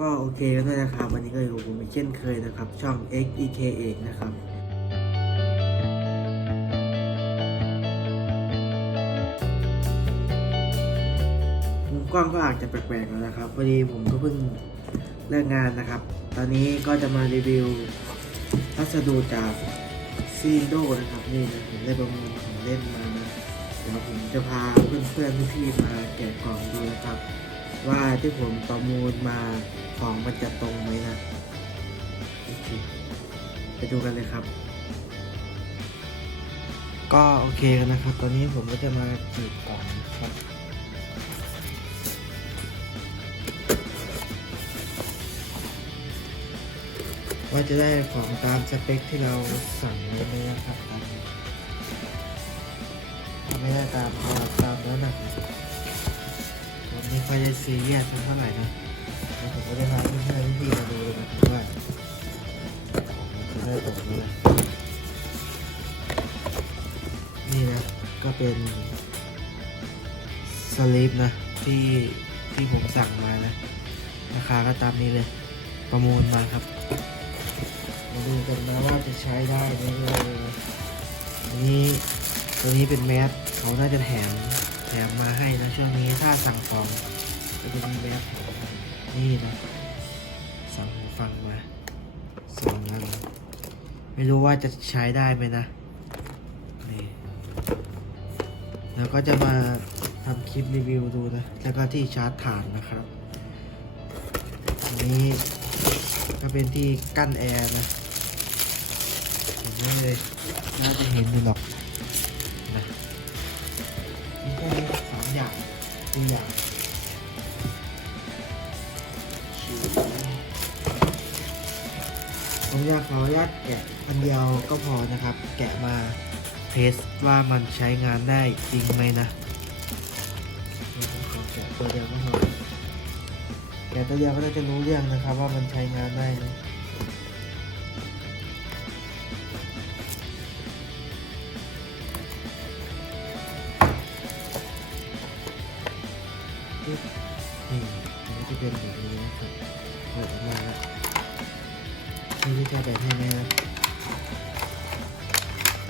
ก็โอเคแล้วนะครับ วันนี้ก็อยู่กับผมเช่นเคยนะครับ ช่อง x e k เองนะครับมุมกล้องก็อาจจะแปลกๆแล้วนะครับพอดีผมก็เพิ่งเลิกงานนะครับ ตอนนี้ก็จะมารีวิวพัสดุจากซีโดนะครับนี่นะผมได้ประมูลของเล่นมานะเดี๋ยวผมจะพาเพื่อนๆพี่ๆมาแกะกล่องดูนะครับ ว่าที่ผมประมูลมาของมันจะตรงไหมนะ ไปดูกันเลยครับ ก็โอเคกันนะครับ ตอนนี้ผมก็จะมาจีบก่องนะครับว่าจะได้ของตามสเปคที่เราสั่งไว้ไหมนะครับ ไม่ได้ตามตามนั้นนะผม ไม่ค่อยได้ซีเรียสเท่าไหร่นะแล้วผมก็จะพาเพื่อนๆพี่มาดูเลยนะครับว่าจะได้ตรงไหมนะนี่นะ ก็เป็นสลิปนะที่ที่ผมสั่งมานะ ราคาก็ตามนี้เลย ประมูลมาครับ มาดูกันนะว่าจะใช้ได้ไหมเลยอันนี้ตัวนี้เป็นแมสเขาน่าจะแถม แถมมาให้นะช่วงนี้ถ้าสั่งของก็จะมีแมสแถมให้นี่นะสั่งหูฟังมาสองอันไม่รู้ว่าจะใช้ได้ไหมนะนี่แล้วก็จะมาทำคลิปรีวิวดูนะ แล้วก็ที่ชาร์จฐานนะครับอันนี้ก็เป็นที่กั้นแอร์นะเห็นไหมเลยน่าจะเห็นอยู่หรอก ผมอยากขออนุญาตแกะอันเดียวก็พอนะครับ แกะมาเทสว่ามันใช้งานได้จริงไหมนะนี่ผมขอแกะตัวเดียวก็พอแกะตัวเดียวก็น่าจะรู้เรื่องนะครับ ว่ามันใช้งานได้ไห มันก็จะเป็นแบบนี้นะครับเปิดออกมาแล้วนี่ที่จะแบ่งให้ไหมนะ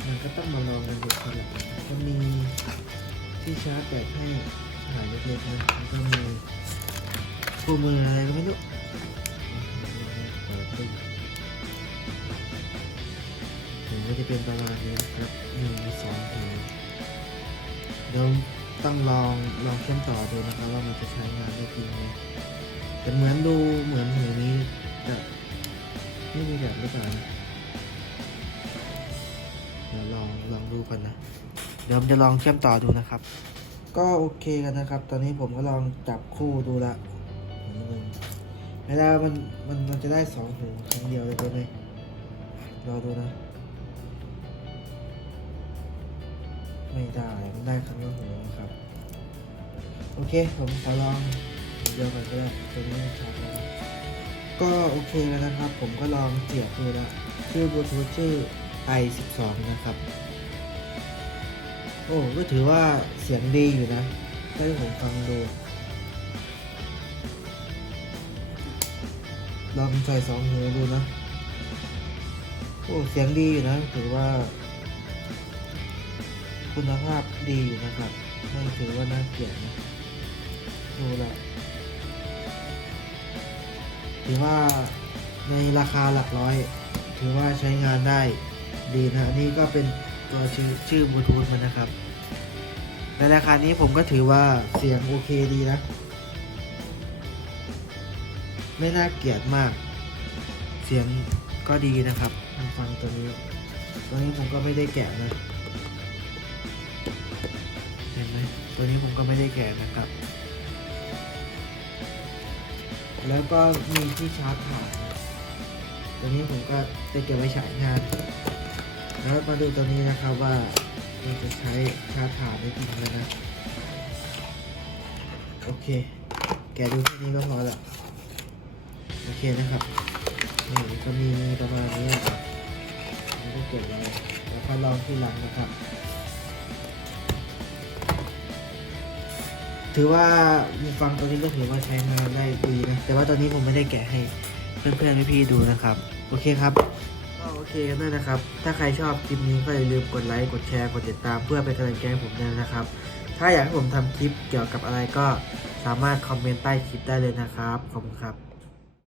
มันก็ต้องมาลองกันดูครับก็มีที่ชาร์จแบตให้หายเล็กๆนะแล้วก็มีคู่มืออะไรก็ไม่รู้เปิดดูผมก็จะเป็นประมาณนี้นะครับหนึ่งสองถึงเดี๋ยวต้องลองลองเชื่อมต่อดูนะครับว่ามันจะใช้งาน ริงแต่เหมือนดูเหมือนหูนี้จะไม่มีแบบหรือเปล่านะเดี๋ยวลองลองดูกันนะ เดี๋ยวผมจะลองเชื่อมต่อดูนะครับ ก็โอเคกันนะครับ ตอนนี้ผมก็ลองจับคู่ดูละเวลามันมันมันจะได้สองหูครั้งเดียวเลยตัวนี้รอดูนะ ไม่ได้มันได้ครั้งละหัวนะครับ โอเค ผมขอลอง ดียวกันก็ได้ตัวนี้ชัดแล้วก็โอเคแล้วนะครับ ผมก็ลองเสียบดูแล้วชื่อบลูทูธชื่อ i12 นะครับ โอ้ก็ถือว่าเสียงดีอยู่นะถ้าผมฟังดู ลองใส่สองหูดูนะ โอ้เสียงดีอยู่นะ ถือว่า คุณภาพดีอยู่นะครับไม่ถือว่าน่าเกลียดนะดูแลว ถือว่าในราคาหลักร้อย ถือว่าใช้งานได้ดีนะนนี้ก็เป็นตัวชื่อชื่อบลูทูธมันนะครับในราคานี้ผมก็ถือว่าเสียงโอเคดีนะ ไม่น่าเกลียดมาก เสียงก็ดีนะครับลองฟังตัวนี้ตัวนี้ผมก็ไม่ได้แกะนะเห็นไหมตัวนี้ผมก็ไม่ได้แกะนะครับ แล้วก็มีที่ชาร์จถ่านตัวนี้ผมก็จะเก็บไว้ฉายงาน แล้วมาดูตัวนี้นะครับว่าจะใช้ชาร์จถ่านได้จริงไหมนะ โอเค แกดูแค่นี้ก็พอละโอเคนะครับนี่ก็มีประมาณนี้นะครับแล้วก็เก็บไว้แล้วก็ลองที่หลังนะครับ ถือว่าหูฟังตัวนี้ก็ถือว่าใช้งานได้ดีนะ แต่ว่าตอนนี้ผมไม่ได้แกะให้เพื่อนๆพี่ๆดูนะครับ โอเคครับก็โอเคกันด้วยนะครับ ถ้าใครชอบคลิปนี้ก็อย่าลืมกดไลค์ กดแชร์ กดติดตามเพื่อเป็นกำลังใจให้ผมด้วยนะครับ ถ้าอยากให้ผมทำคลิปเกี่ยวกับอะไรก็สามารถคอมเมนต์ใต้คลิปได้เลยนะครับ ขอบคุณครับ